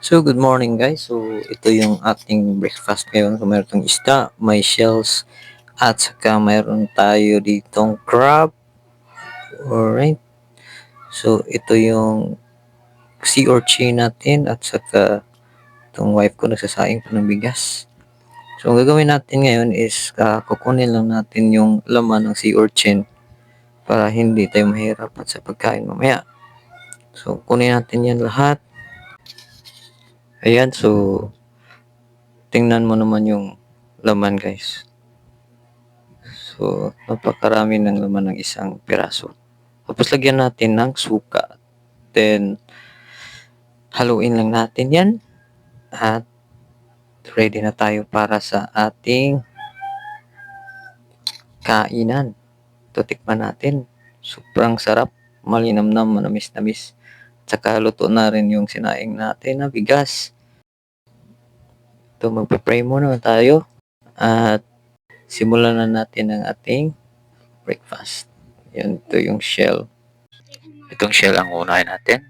So, good morning guys. So, ito yung ating breakfast ngayon. So, meron tong isda, may shells, at saka mayroon tayo ditong crab. Alright. So, ito yung sea urchin natin at saka itong wife ko nagsasaing pa ng bigas. So, ang gagawin natin ngayon is uh, kukunin lang natin yung laman ng sea urchin para hindi tayo mahirapan sa pagkain mamaya. So, kunin natin yan lahat. Ayan, so tingnan mo naman yung laman guys. So, napakarami ng laman ng isang piraso. Tapos lagyan natin ng suka. Then, haluin lang natin yan. At ready na tayo para sa ating kainan. Tutikman natin. Sobrang sarap. Malinamnam, manamis-namis. Tsaka luto na rin yung sinaing natin na bigas. Ito, magpa-pray muna tayo. At simulan na natin ang ating breakfast. Yan, ito yung shell. Itong shell ang unahin natin.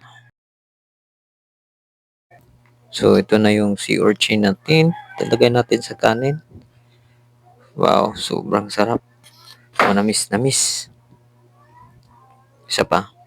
So, ito na yung sea urchin natin. Talagay natin sa kanin. Wow, sobrang sarap. Manamis-namis. Isa pa.